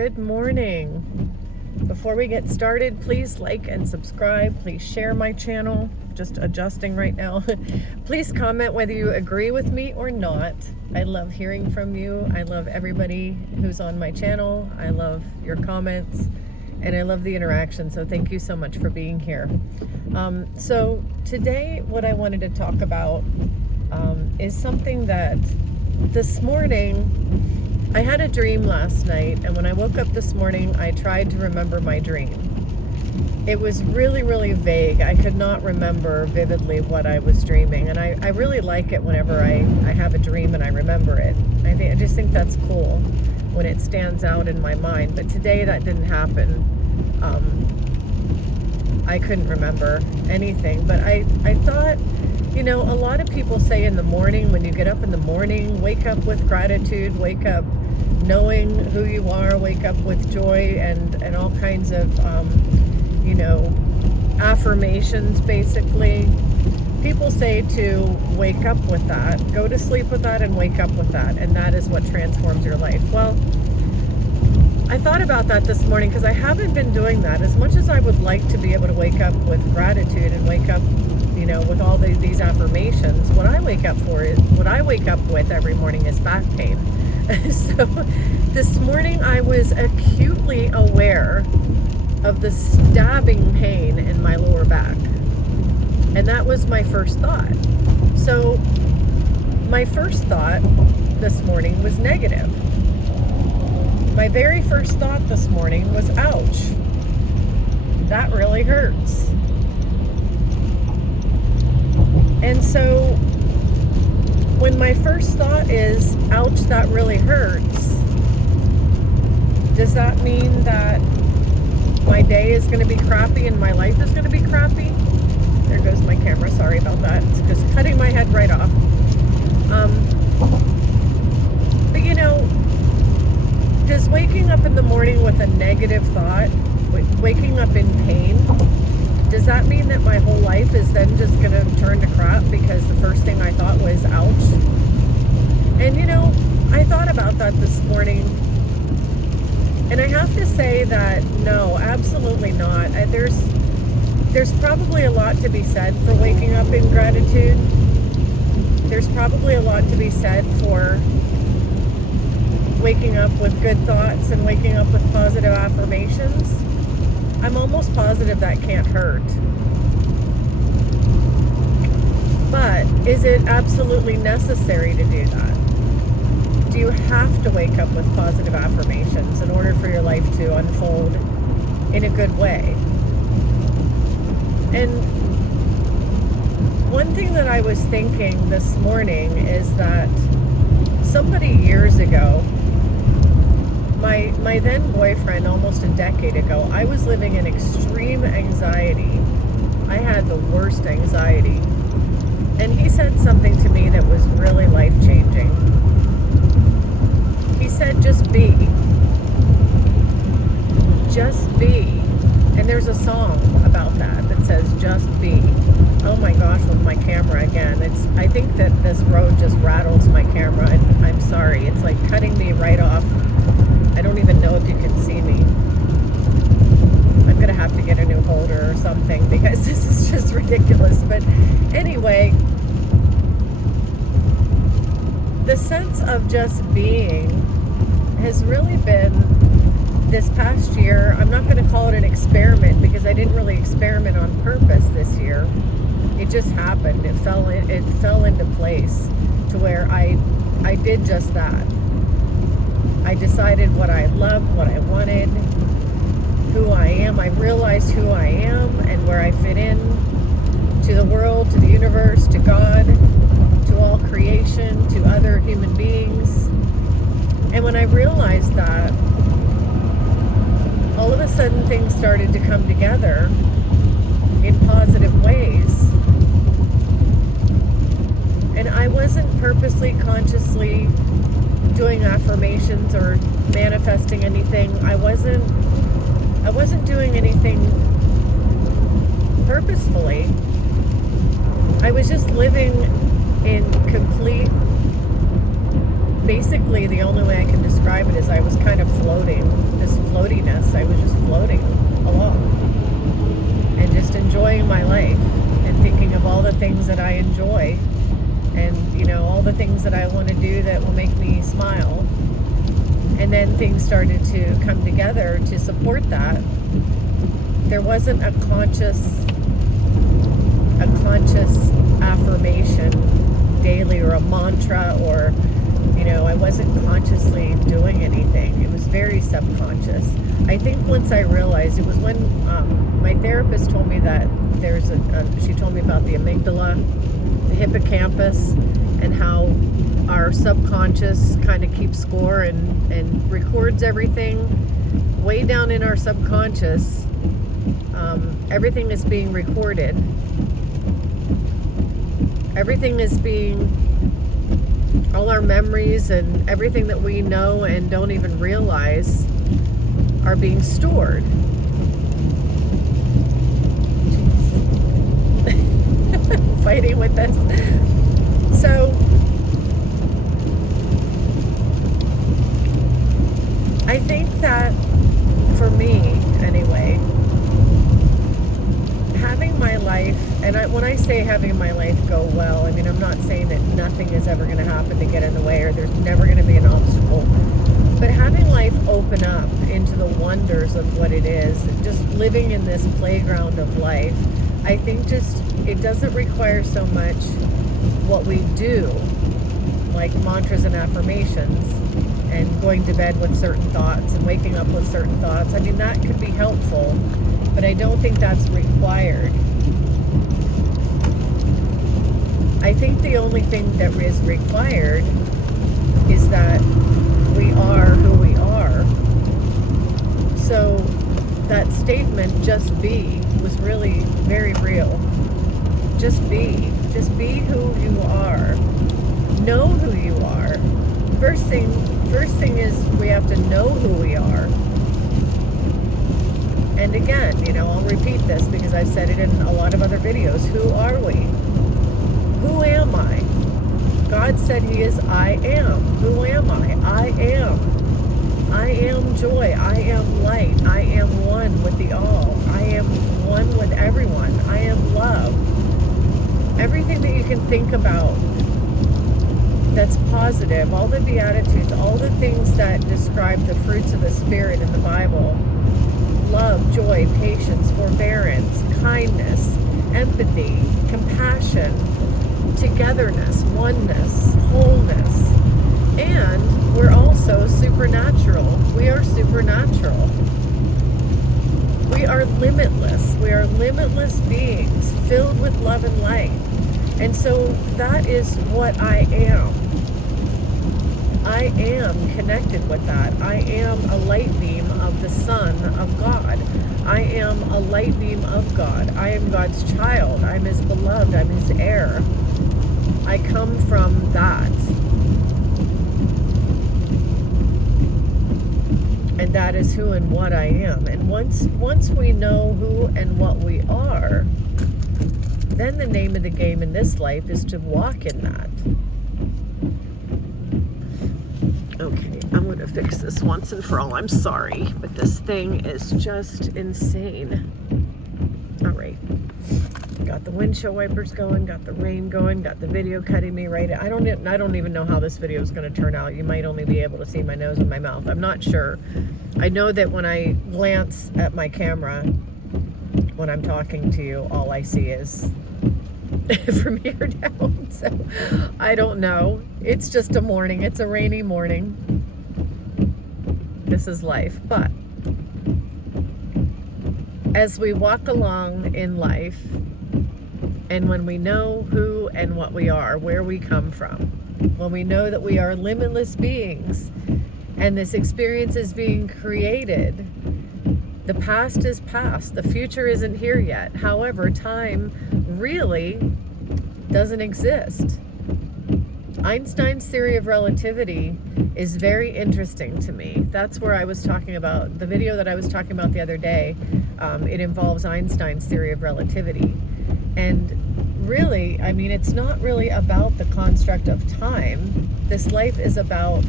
Good morning. Before we get started, please like and subscribe. Please share my channel. Just adjusting right now. Please comment whether you agree with me or not. I love hearing from you. I love everybody who's on my channel. I love your comments and I love the interaction. So thank you so much for being here. So today what I wanted to talk about is something that this morning, I had a dream last night, and when I woke up this morning, I tried to remember my dream. It was really, really vague. I could not remember vividly what I was dreaming, and I really like it whenever I have a dream and I remember it. I just think that's cool when it stands out in my mind, but today that didn't happen. I couldn't remember anything, but I thought, you know, a lot of people say in the morning, when you get up in the morning, wake up with gratitude, wake up knowing who you are, wake up with joy and all kinds of, you know, affirmations, basically. People say to wake up with that, go to sleep with that and wake up with that, and that is what transforms your life. Well, I thought about that this morning because I haven't been doing that. As much as I would like to be able to wake up with gratitude and wake up, you know, with all these affirmations, what I wake up with every morning is back pain. So this morning I was acutely aware of the stabbing pain in my lower back. And that was my first thought. So my first thought this morning was negative. My very first thought this morning was, ouch, that really hurts. And so when my first thought is, ouch, that really hurts, does that mean that my day is going to be crappy and my life is going to be crappy? There goes my camera. Sorry about that. It's just cutting my head right off. But you know, does waking up in the morning with a negative thought, waking up in pain, does that mean that my whole life is then just going to turn to crap because the first thing I thought was, ouch? And you know, I thought about that this morning, and I have to say that no, absolutely not. There's probably a lot to be said for waking up in gratitude. There's probably a lot to be said for waking up with good thoughts and waking up with positive affirmations. I'm almost positive that can't hurt. But is it absolutely necessary to do that? Do you have to wake up with positive affirmations in order for your life to unfold in a good way? And one thing that I was thinking this morning is that somebody years ago, my then boyfriend, almost a decade ago, I was living in extreme anxiety. I had the worst anxiety. And he said something to me that was really life-changing. He said, just be. Just be. And there's a song about that says, just be. Oh my gosh, with my camera again. I think that this road just rattles my camera, and I'm sorry. It's like cutting me right off. I don't even know if you can see me. I'm going to have to get a new holder or something because this is just ridiculous. But anyway, the sense of just being has really been, this past year, I'm not going to call it an experiment because I didn't really experiment on purpose this year. It just happened. It fell into place to where I did just that. I decided what I loved, what I wanted, who I am. I realized who I am and where I fit in to the world, to the universe, to God, to all creation, to other human beings. And when I realized that, all of a sudden things started to come together in positive ways. And I wasn't purposely, consciously doing affirmations or manifesting anything. I wasn't doing anything purposefully. I was just living in complete basically the only way I can describe it is I was kind of floating, this floatiness. I was just floating along and just enjoying my life and thinking of all the things that I enjoy and, you know, all the things that I want to do that will make me smile. And then things started to come together to support that. There wasn't a conscious affirmation daily or a mantra, or, you know, I wasn't consciously doing anything. It was very subconscious. I think once I realized, it was when my therapist told me that she told me about the amygdala, the hippocampus, and how our subconscious kind of keeps score and records everything way down in our subconscious. Everything is being recorded. Everything is all our memories and everything that we know and don't even realize are being stored. Fighting with this. So I think that for me anyway, having my life, and when I say having my life go well, I mean, I'm not saying that nothing is ever going to happen to get in the way or there's never going to be an obstacle, but having life open up into the wonders of what it is, just living in this playground of life, I think just it doesn't require so much what we do, like mantras and affirmations and going to bed with certain thoughts and waking up with certain thoughts. I mean, that could be helpful, but I don't think that's required. I think the only thing that is required is that we are who we are. So that statement, just be, was really very real. Just be. Just be who you are. Know who you are. First thing is we have to know who we are. And again, you know, I'll repeat this because I've said it in a lot of other videos. Who are we? Who am I? God said He is I am. Who am I? I am. I am joy. I am light. I am one with the all. I am one with everyone. I am love. Everything that you can think about that's positive, all the Beatitudes, all the things that describe the fruits of the Spirit in the Bible, love, joy, patience, forbearance, kindness, empathy, compassion, togetherness, oneness, wholeness. And we're also supernatural. We are supernatural. We are limitless. We are limitless beings filled with love and light. And so that is what I am. I am connected with that. I am a light beam of the Son of God. I am a light beam of God. I am God's child. I'm His beloved. I'm His heir. I come from that. And that is who and what I am. And once we know who and what we are, then the name of the game in this life is to walk in that. Okay, I'm going to fix this once and for all. I'm sorry, but this thing is just insane. All right. Got the windshield wipers going, got the rain going, got the video cutting me right. I don't even know how this video is going to turn out. You might only be able to see my nose and my mouth. I'm not sure. I know that when I glance at my camera, when I'm talking to you, all I see is from here down. So I don't know. It's just a morning. It's a rainy morning. This is life. But as we walk along in life, and when we know who and what we are, where we come from, when we know that we are limitless beings and this experience is being created, the past is past, the future isn't here yet. However, time really doesn't exist. Einstein's theory of relativity is very interesting to me. That's where I was talking about, the video that I was talking about the other day, it involves Einstein's theory of relativity. And really, I mean, it's not really about the construct of time. This life is about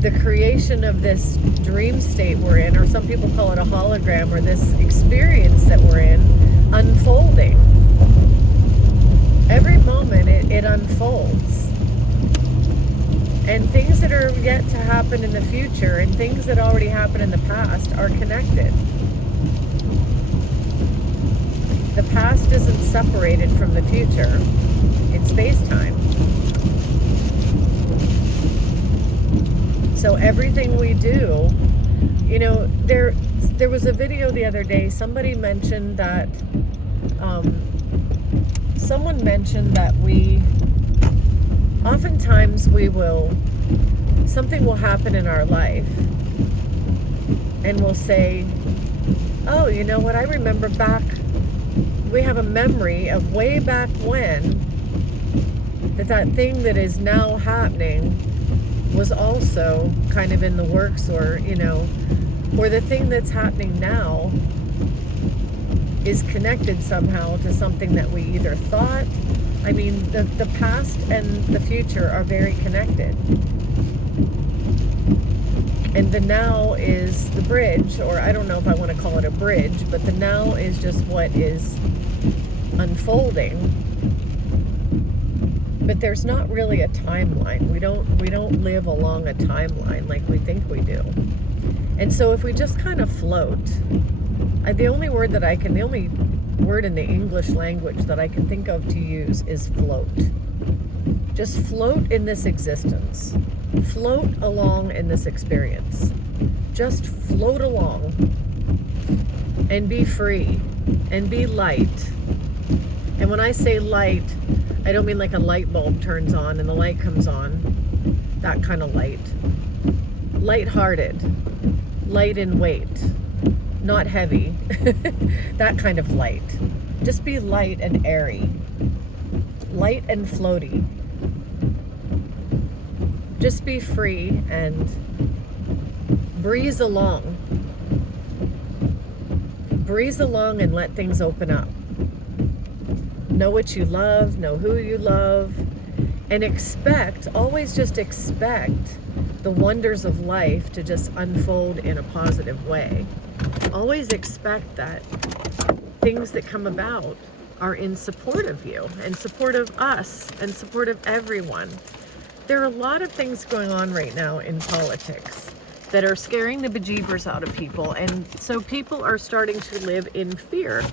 the creation of this dream state we're in, or some people call it a hologram, or this experience that we're in unfolding. Every moment it unfolds. And things that are yet to happen in the future and things that already happened in the past are connected. The past isn't separated from the future. It's space-time. So everything we do, you know, there was a video the other day, somebody mentioned that, someone mentioned that oftentimes something will happen in our life and we'll say, oh, you know what, I remember we have a memory of way back when that thing that is now happening was also kind of in the works, or, you know, or the thing that's happening now is connected somehow to something that we either thought. I mean, the past and the future are very connected. And the now is the bridge, or I don't know if I want to call it a bridge, but the now is just what is unfolding. But there's not really a timeline. We don't live along a timeline like we think we do. And so if we just kind of float, the only word in the English language that I can think of to use is float. Just float in this existence. Float along in this experience. Just float along and be free and be light. And when I say light, I don't mean like a light bulb turns on and the light comes on. That kind of light. Light-hearted. Light in weight. Not heavy. That kind of light. Just be light and airy. Light and floaty. Just be free and breeze along. Breeze along and let things open up. Know what you love, know who you love, and always just expect the wonders of life to just unfold in a positive way. Always expect that things that come about are in support of you and support of us and support of everyone. There are a lot of things going on right now in politics that are scaring the bejeebers out of people, and so people are starting to live in fear.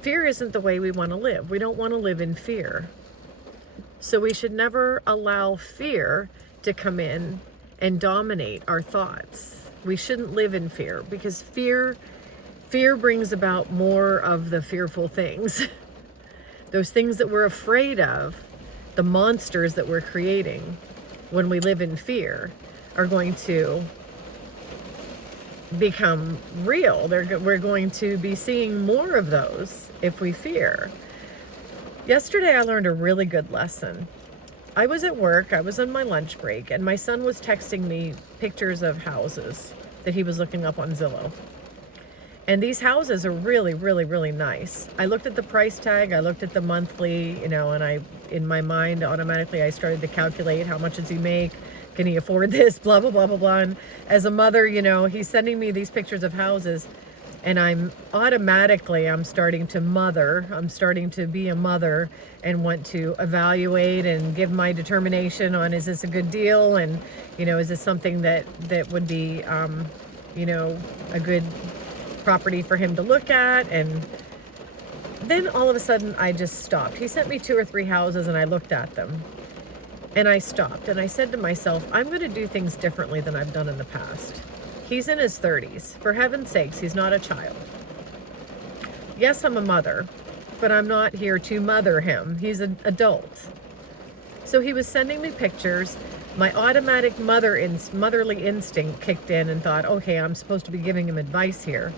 Fear isn't the way we want to live. We don't want to live in fear. So we should never allow fear to come in and dominate our thoughts. We shouldn't live in fear, because fear brings about more of the fearful things. Those things that we're afraid of, the monsters that we're creating when we live in fear, are going to become real. We're going to be seeing more of those if we fear. Yesterday I learned a really good lesson. I was at work, I was on my lunch break, and my son was texting me pictures of houses that he was looking up on Zillow. And these houses are really, really, really nice. I looked at the price tag, I looked at the monthly, you know, and in my mind, automatically I started to calculate how much does he make? Can he afford this? Blah, blah, blah, blah, blah. And as a mother, you know, he's sending me these pictures of houses, and I'm starting to be a mother and want to evaluate and give my determination on, is this a good deal? And, you know, is this something that would be, you know, a good property for him to look at? And then all of a sudden I just stopped. He sent me 2 or 3 houses and I looked at them and I stopped and I said to myself, I'm going to do things differently than I've done in the past. He's in his 30s. For heaven's sakes, he's not a child. Yes, I'm a mother, but I'm not here to mother him. He's an adult. So he was sending me pictures. My automatic motherly instinct kicked in and thought, okay, I'm supposed to be giving him advice here.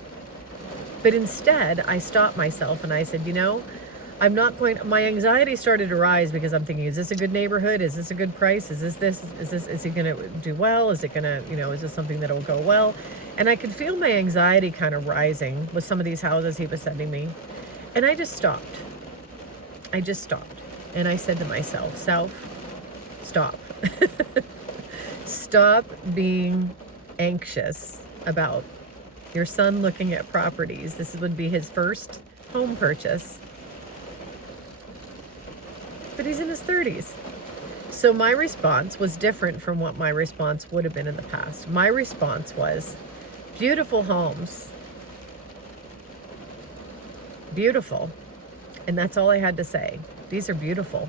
But instead, I stopped myself and I said, you know, my anxiety started to rise because I'm thinking, is this a good neighborhood? Is this a good price? Is he going to do well? Is it going to, you know, is this something that will go well? And I could feel my anxiety kind of rising with some of these houses he was sending me. And I just stopped. And I said to myself, Self, stop. Stop being anxious about your son looking at properties. This would be his first home purchase. But he's in his 30s. So my response was different from what my response would have been in the past. My response was, beautiful homes. Beautiful. And that's all I had to say. These are beautiful.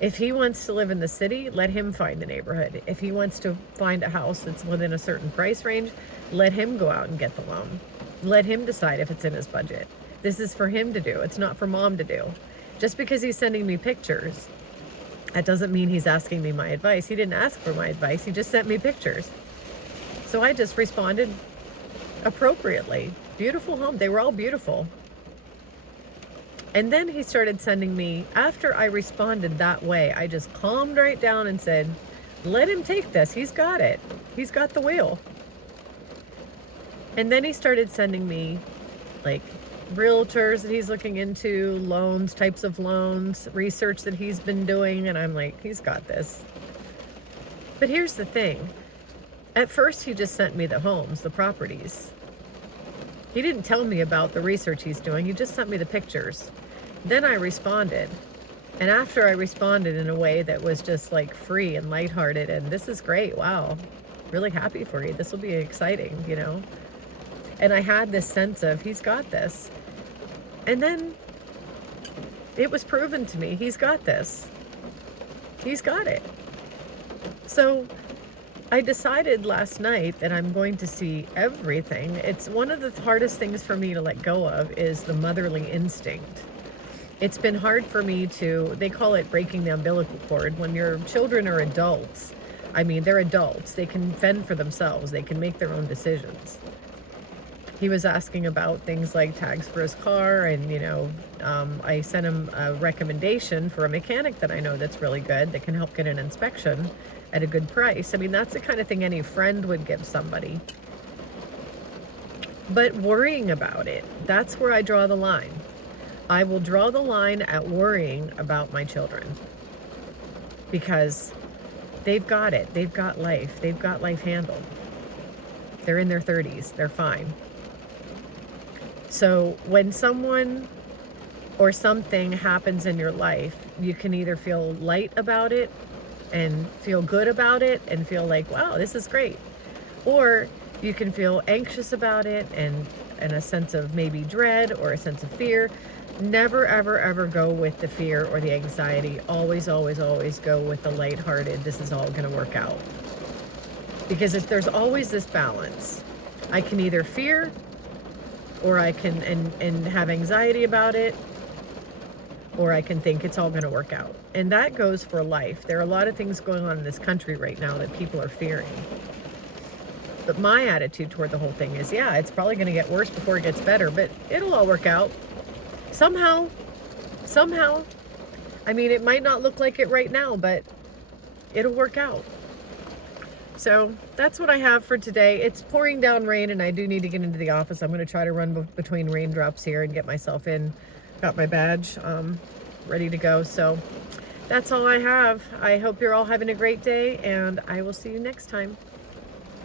If he wants to live in the city, let him find the neighborhood. If he wants to find a house that's within a certain price range, let him go out and get the loan. Let him decide if it's in his budget. This is for him to do. It's not for mom to do. Just because he's sending me pictures, that doesn't mean he's asking me my advice. He didn't ask for my advice. He just sent me pictures. So I just responded appropriately. Beautiful home. They were all beautiful. And then he started sending me, after I responded that way, I just calmed right down and said, let him take this. He's got it. He's got the wheel. And then he started sending me like realtors that he's looking into, loans, types of loans, research that he's been doing. And I'm like, he's got this. But here's the thing. At first, he just sent me the homes, the properties. He didn't tell me about the research he's doing. He just sent me the pictures. Then I responded. And after I responded in a way that was just like free and lighthearted, and this is great. Wow. Really happy for you. This will be exciting, you know? And I had this sense of, he's got this. And then it was proven to me, he's got this. He's got it. So I decided last night that I'm going to see everything. It's one of the hardest things for me to let go of is the motherly instinct. It's been hard for me to, they call it breaking the umbilical cord. When your children are adults, I mean, they're adults. They can fend for themselves. They can make their own decisions. He was asking about things like tags for his car, and, you know, I sent him a recommendation for a mechanic that I know that's really good, that can help get an inspection at a good price. I mean, that's the kind of thing any friend would give somebody. But worrying about it, that's where I draw the line. I will draw the line at worrying about my children, because they've got it. They've got life. They've got life handled. They're in their 30s. They're fine. So when someone or something happens in your life, you can either feel light about it and feel good about it and feel like, wow, this is great. Or you can feel anxious about it and a sense of maybe dread or a sense of fear. Never, ever, ever go with the fear or the anxiety. Always, always, always go with the lighthearted, this is all going to work out. Because if there's always this balance, I can either fear, or I can and have anxiety about it, or I can think it's all going to work out. And that goes for life. There are a lot of things going on in this country right now that people are fearing. But my attitude toward the whole thing is, yeah, it's probably going to get worse before it gets better, but it'll all work out. Somehow. I mean, it might not look like it right now, but it'll work out. So that's what I have for today. It's pouring down rain, and I do need to get into the office. I'm going to try to run between raindrops here and get myself in. Got my badge ready to go. So that's all I have. I hope you're all having a great day, and I will see you next time.